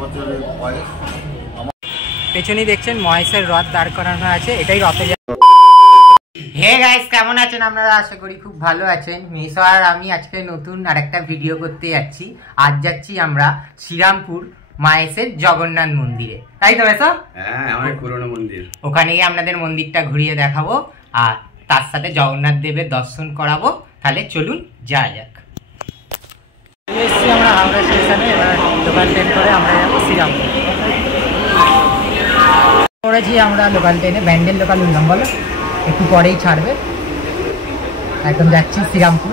বছরের বয়স। পেছনেই দেখছেন মহেশের রথ দাঁড় করানো আছে, এটাই রথে। হে গাইস, কেমন আছেন আপনারা? আশা করি খুব ভালো আছেন। মিশো আর আমি আজকে নতুন আরেকটা ভিডিও করতে যাচ্ছি। আজ যাচ্ছি আমরা শ্রীরামপুর মহেশের জগন্নাথ মন্দিরে, তাই তো মেশো? হ্যাঁ, আমার পুরনো মন্দির। ওখানে গিয়ে আপনাদের মন্দিরটা ঘুরিয়ে দেখাবো আর তার সাথে জগন্নাথ দেবের দর্শন করাবো। তাহলে চলুন যাওয়া যাক। এসছি আমরা হাওড়া স্টেশনে, এবার লোকাল ট্রেন করে আমরা যাবো শ্রীরামপুর। করেছি আমরা লোকাল ট্রেনে, ব্যান্ডেল লোকাল উঠলাম, বলো একটু পরেই ছাড়বে। একদম যাচ্ছি শ্রীরামপুর।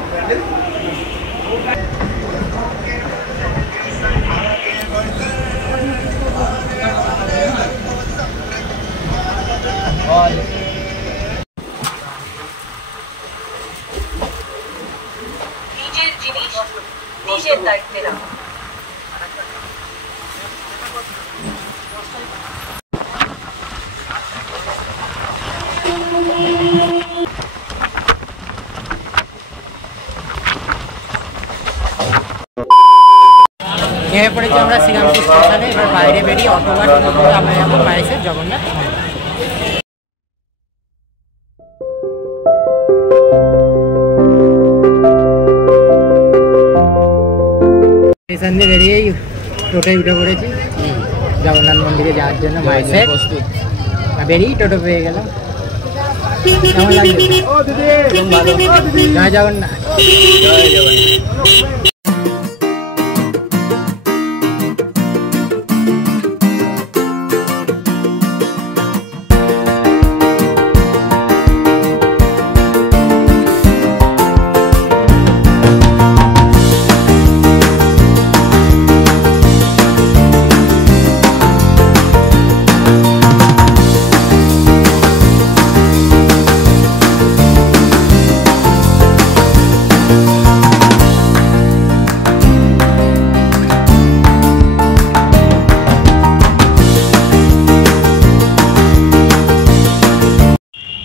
নিজের জিনিস নিজের দায়িত্বে রাখা। নেমে পড়েছি আমরা শ্রীরামপুর স্টেশনে। এবার বাইরে বেরিয়ে অটোবার আমরা যাবো মহেশের জগন্নাথ স্টেশন দিয়ে বেরিয়েই টোটোয় উঠে পড়েছি জগন্নাথ মন্দিরে যাওয়ার জন্য। মহেশের বেরিয়েই টোটো পেয়ে গেলাম। কেমন লাগছে? জয় জগন্নাথ।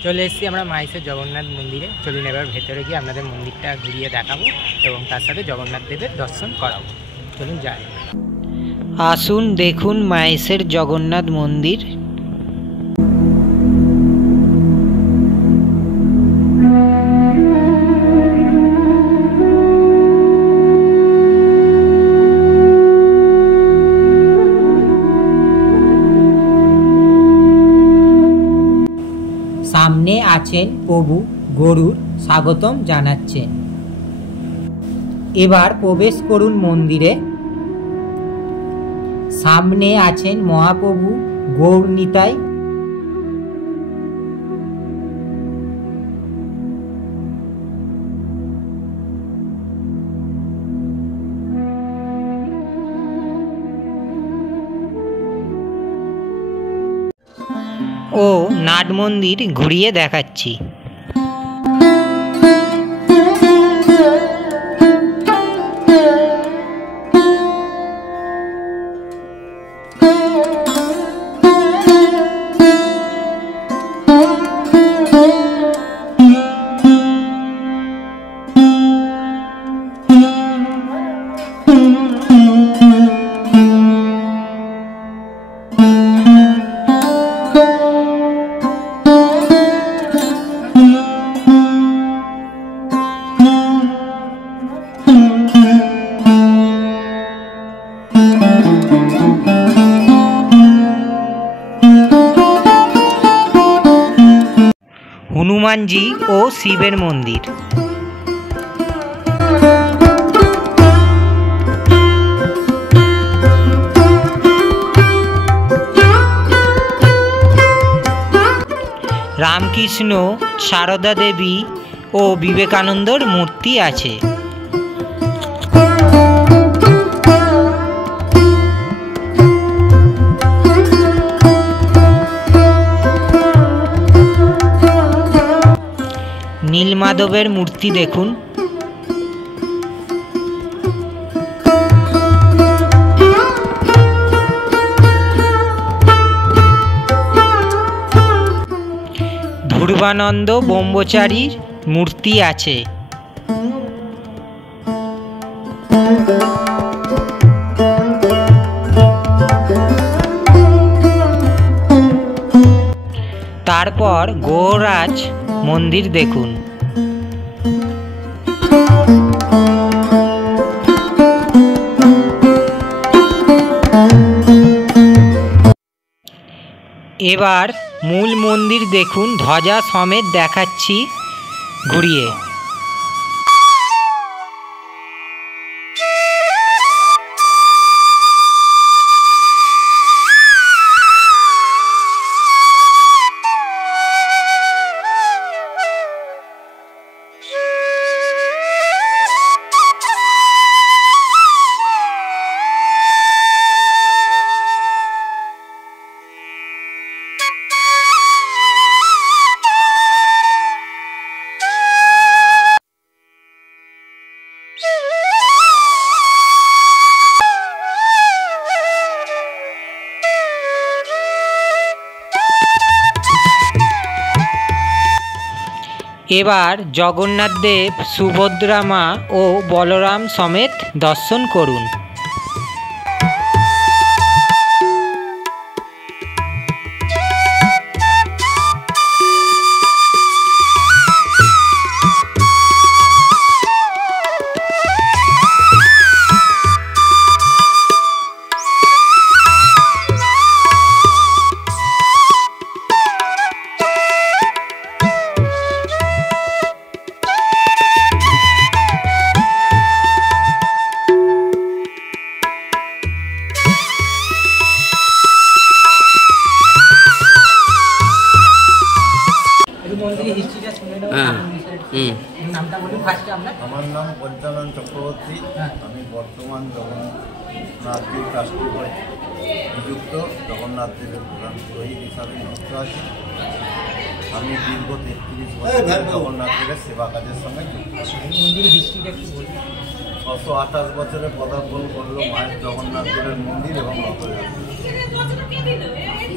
চলে এসেছি আমরা মহেশের জগন্নাথ মন্দিরে। চলুন এবার ভেতরে গিয়ে আপনাদের মন্দিরটা ঘুরিয়ে দেখাবো এবং তার সাথে জগন্নাথ দেবের দর্শন করাবো। চলুন যাই। আসুন দেখুন মহেশের জগন্নাথ মন্দির। সামনে আছেন প্রভু, গরুর স্বাগতম জানাচ্ছেন। এবার প্রবেশ করুন মন্দিরে। সামনে আছেন মহাপ্রভু গৌর নিতাই। ও নাট মন্দির ঘুরিয়ে দেখাচ্ছি। হনুমানজি ও শিবের মন্দির। রামকৃষ্ণ, সারদা দেবী ও বিবেকানন্দর মূর্তি আছে। নীলমাধবের মূর্তি দেখুন। ধ্রুবানন্দ ব্রহ্মচারীর মূর্তি আছে। তারপর গোরাজ মন্দির দেখুন। এবার মূল মন্দির দেখুন, ধ্বজা সমেত দেখাচ্ছি ঘুরিয়ে। এবার জগন্নাথ দেব, সুভদ্রা মা ও বলরাম সমেত দর্শন করুন। আমার নাম পঞ্চানন চক্রবর্তী। আমি বর্তমান জগন্নাথের ট্রাস্টি নিযুক্ত জগন্নাথ দেবের প্রধান পুরোহিত হিসাবে নিযুক্ত আছি। আমি দীর্ঘ 33 বছর জগন্নাথ দেবের সেবা কাজের সঙ্গে যুক্ত। 628 বছরে পদার্পণ করলো মায়ের জগন্নাথ দেবের মন্দির এবং রথযাত্রা।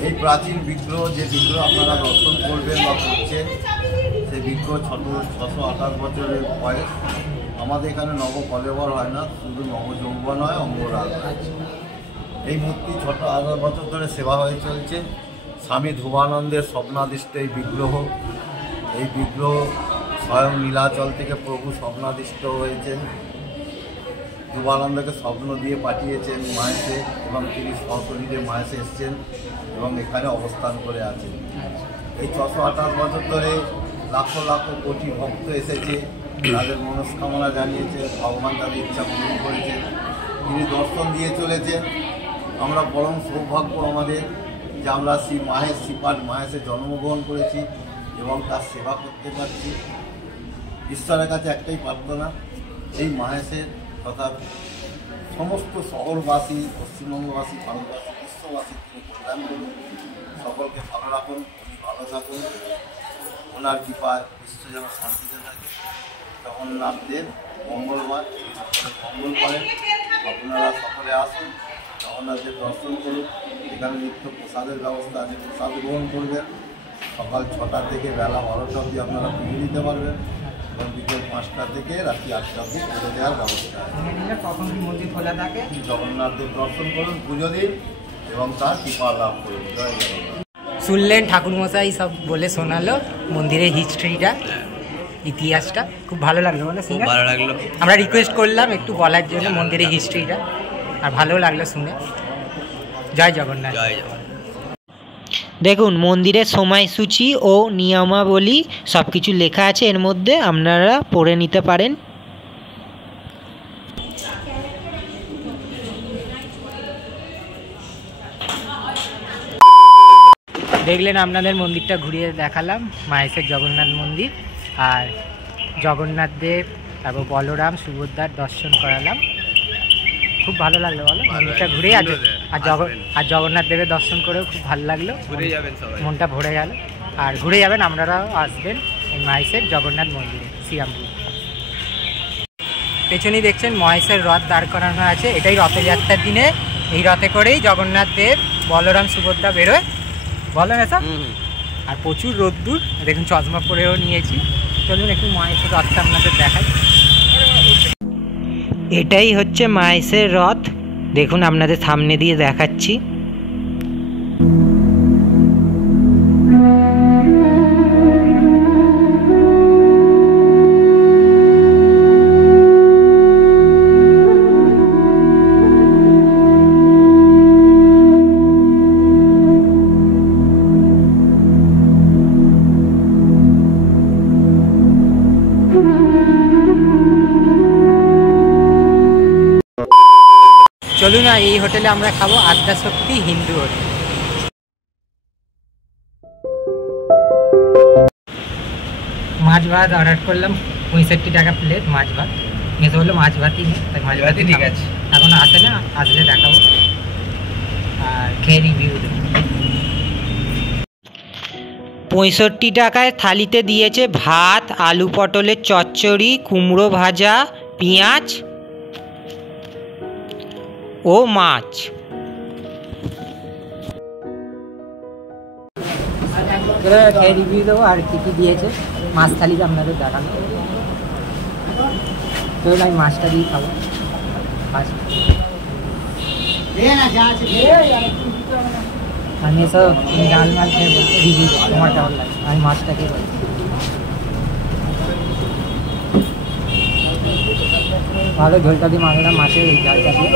এই প্রাচীন বিগ্রহ, যে বিগ্রহ আপনারা দর্শন করবেন বা করছেন, সেই বিগ্রহ 628 বছরের বয়স। আমাদের এখানে নবকলেবর হয় না, শুধু নবযৌবন হয়, অঙ্গরাগ। এই মূর্তি 628 বছর ধরে সেবা হয়ে চলছে। স্বামী ধ্রুবানন্দের স্বপ্নাদিষ্ট এই বিগ্রহ স্বয়ং নীলাচল থেকে প্রভু স্বপ্নাদিষ্ট হয়েছেন। ধ্রুবানন্দকে স্বপ্ন দিয়ে পাঠিয়েছেন মায়েসে, এবং তিনি সশরীরে মায়েসে এসছেন এবং এখানে অবস্থান করে আছেন। এই 628 বছর ধরে লাখো লাখো কোটি ভক্ত এসেছে, তাদের মনস্কামনা জানিয়েছে, ভগবান তাদের ইচ্ছা পূরণ করেছেন, তিনি দর্শন দিয়ে চলেছেন। আমরা পরম সৌভাগ্য আমাদের যে আমরা শ্রী মাহেশ শ্রীপাঠ মাহেশে জন্মগ্রহণ করেছি এবং তার সেবা করতে পারছি। ঈশ্বরের কাছে একটাই প্রার্থনা, এই মাহেশের তথা সমস্ত শহরবাসী, পশ্চিমবঙ্গবাসী, ভারতবাসী, বিশ্ববাসী তিনি কল্যাণ করুন, সকলকে ভালো রাখুন, উনি ভালো থাকুন, ওনার কৃপায় বিশ্ব যেন শান্তিতে থাকে। জগন্নাথ দেব মঙ্গলবার মঙ্গল করেন। আপনারা সকলে আসুন, জগন্নাথ দেব দর্শন করুন। এখানে নিত্য প্রসাদের ব্যবস্থা আছে, প্রসাদ গ্রহণ করবেন। সকাল 6টা থেকে বেলা 12টা অবধি আপনারা পুজো দিতে পারবেন এবং বিকেল 5টা থেকে রাত্রি 8টা অবধি পুজো দেওয়ার ব্যবস্থা আছে। কখন কি মন্দির খোলা থাকে? জগন্নাথ দেব দর্শন করুন, পুজো দিন এবং তার কৃপা লাভ করুন। জয় জগন্নাথ। শুনলেন ঠাকুরমশাই সব বলে শোনালো মন্দিরের হিস্ট্রিটা, ইতিহাসটা। খুব ভালো লাগলো, বলে শুনে ভালো লাগলো। আমরা রিকোয়েস্ট করলাম একটু বলার জন্য মন্দিরের হিস্ট্রিটা, আর ভালো লাগলো শুনে। জয় জগন্নাথ। জয় জগন্নাথ। দেখুন মন্দিরের সময়সূচি ও নিয়মাবলী সব কিছু লেখা আছে এর মধ্যে, আপনারা পড়ে নিতে পারেন। দেখলেন আপনাদের মন্দিরটা ঘুরিয়ে দেখালাম, মাহেশের জগন্নাথ মন্দির। আর জগন্নাথ দেব, তারপর বলরাম সুভদ্রার দর্শন করালাম। খুব ভালো লাগলো বলো মন্দিরটা ঘুরে। আর জগন্নাথ দেবের দর্শন করেও খুব ভালো লাগলো, মনটা ভরে গেল। আর ঘুরে যাবেন, আপনারাও আসবেন এই মাহেশের জগন্নাথ মন্দিরে, শ্রীরামপুর। পেছনেই দেখছেন মহেশের রথ দাঁড় করানো আছে, এটাই রথযাত্রার দিনে এই রথে করেই জগন্নাথ দেব, বলরাম সুভদ্রা বেরোয়, বলেন এটা। আর প্রচুর রোদ্দুর, দেখুন চশমা পরেও নিয়েছি। চলুন একটু মহেশের রথটা আপনাদের দেখাই। এটাই হচ্ছে মহেশের রথ, দেখুন আপনাদের সামনে দিয়ে দেখাচ্ছি। চলুন না এই হোটেলে আমরা খাবো আদ্যাশক্তি হিন্দু হোটেল। মাছ ভাত অর্ডার করলাম 65 টাকা প্লেট মাছ ভাত। মেয়ে বললো মাছ ভাতই নেই, তাই মাছ ভাতই ঠিক আছে। এখন আসে না, আসলে দেখাবো আর খেয়ে রিভিউ দেবো। 65 টাকায় থালিতে দিয়েছে ভাত, আলু পটলের চচ্চড়ি, কুমড়ো ভাজা, পেঁয়াজ ও মাছ। খেয়ে রিভিউ দেবো আর কী কী দিয়েছে। মাছ থালিতে আপনাদের দেখানো, তো আমি মাছটা দিয়ে খাবো। আমি এসব ডাল মাল খেয়ে বলছি রিভিউ দেবো তোমার কেমন লাগে। আমি মাছটা খেয়ে বলছি ভালো, ঝোলটা দিয়ে মাখলাম মাছের এই ঝালটা দিয়ে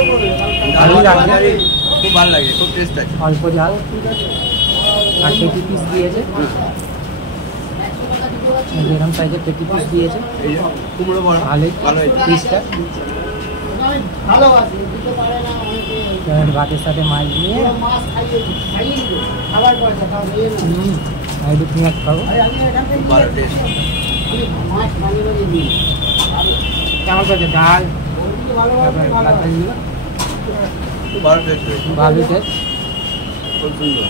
ভালো লাগছে, খুব ভালো লাগে, খুব টেস্ট আছে, অল্প ঝাল। আর পেটি পিস দিয়েছে, এরকম সাইজের পেটি পিস দিয়েছে, কুমড়ো বড়া ভালোই ভালো পিসটা। ভাতের সাথে মাছ দিয়ে একটু পেঁয়াজ খাবো। ভালো টেস্ট। কেমন করছে ডাল, ভালো টেস্ট, ভালো টেস্ট, খুব সুন্দর।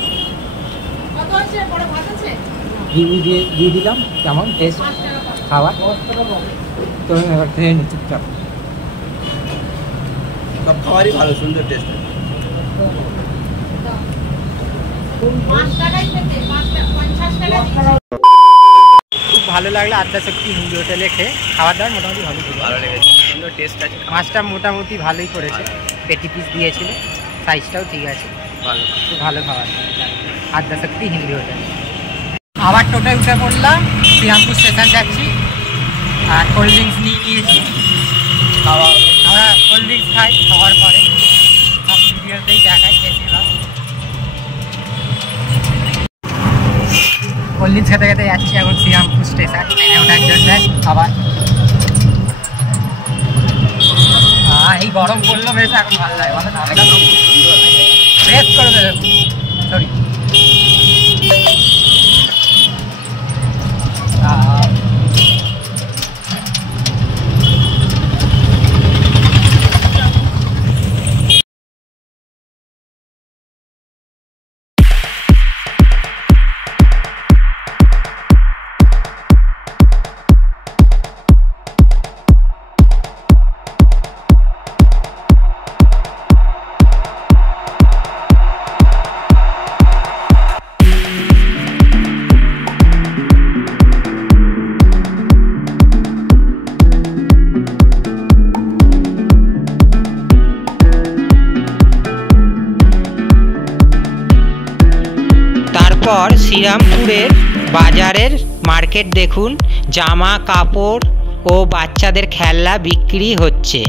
রিভিউ দিয়ে দিলাম কেমন টেস্ট খাবার। তো এবার খেয়ে নি চুপচাপ। সব খাবারই ভালো, সুন্দর টেস্ট। খুব ভালো লাগলো আদ্যাশক্তি হিন্দু হোটেলে খেয়ে। খাবার দাবার মোটামুটি ভালো লেগেছে, সুন্দর টেস্ট আছে। মাছটা মোটামুটি ভালোই করেছে, পেটি পিস দিয়েছিল, সাইজটাও ঠিক আছে, ভালো, খুব ভালো খাবার আদ্যাশক্তি হিন্দু হোটেল। আবার টোটোয় উঠে পড়লাম, শ্রীরামপুর স্টেশন যাচ্ছি। আর কোল্ড ড্রিঙ্কস নিয়ে নিয়েছি, খাওয়া আমরা কোল্ড ড্রিঙ্কস খাই খাওয়ার পরে, সব ভিডিওতেই দেখাই বেশিরভাগ। কোল্ড ড্রিঙ্কস খেতে খেতে যাচ্ছি এখন শ্রীরামপুর স্টেশন, ট্রেনে ওঠার জন্য। আবার এই গরম পড়লো বেশ, এখন ভালো লাগে, ভালো ঠান্ডা ফ্রেশ করে দেবে। সরি তারপর শ্রীরামপুরের বাজারের মার্কেট দেখুন, জামা কাপড় ও বাচ্চাদের খেলনা বিক্রি হচ্ছে।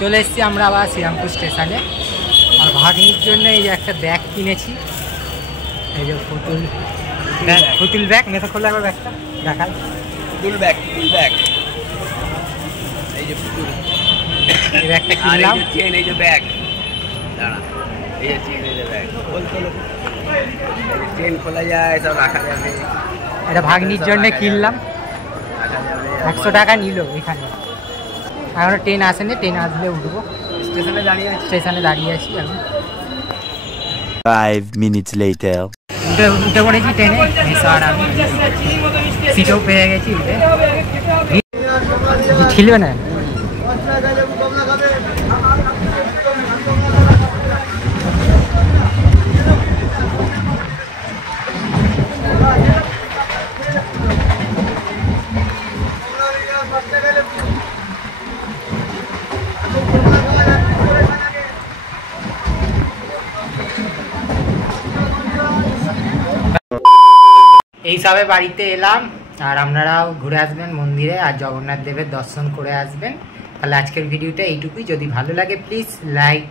চলে এসেছি আমরা আবার শ্রীরামপুর স্টেশনে। আর ভাগ্নির জন্য এই যে একটা ব্যাগ কিনেছি, এই যে পুতুল ব্যাগ। মেথা খোলা একবার ব্যাগটা দেখাই। পুতুল ব্যাগ, পুতুল ব্যাগ, এই যে পুতুল, এই ব্যাগটা কিনলাম। চেন, এই যে ব্যাগ, দাঁড়া, এই যে চেন, এই যে ব্যাগ, চেন খোলা যায়, সব রাখা যাবে। এটা ভাগ্নির জন্য কিনলাম, 100 টাকা নিল এখানে। এখনো ট্রেন আসেনি, ট্রেন আসলে উঠবো। স্টেশনে দাঁড়িয়ে আছি এখন। 5 minutes later. উঠে পড়েছি ট্রেনে, আর আমি সিটও পেয়ে গেছি উঠে। ছিলবে না এই সবে বাড়িতে এলাম, আর আপনারাও ঘুরে আসবেন মন্দিরে আর জগন্নাথ দেবের দর্শন করে আসবেন। তাহলে আজকের ভিডিওটা এইটুকুই। যদি ভালো লাগে প্লিজ লাইক,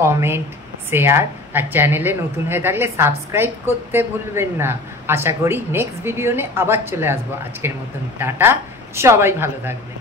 কমেন্ট, শেয়ার, আর চ্যানেলে নতুন হয়ে থাকলে সাবস্ক্রাইব করতে ভুলবেন না। আশা করি নেক্সট ভিডিও নিয়ে আবার চলে আসবো। আজকের মতন টাটা, সবাই ভালো থাকবেন।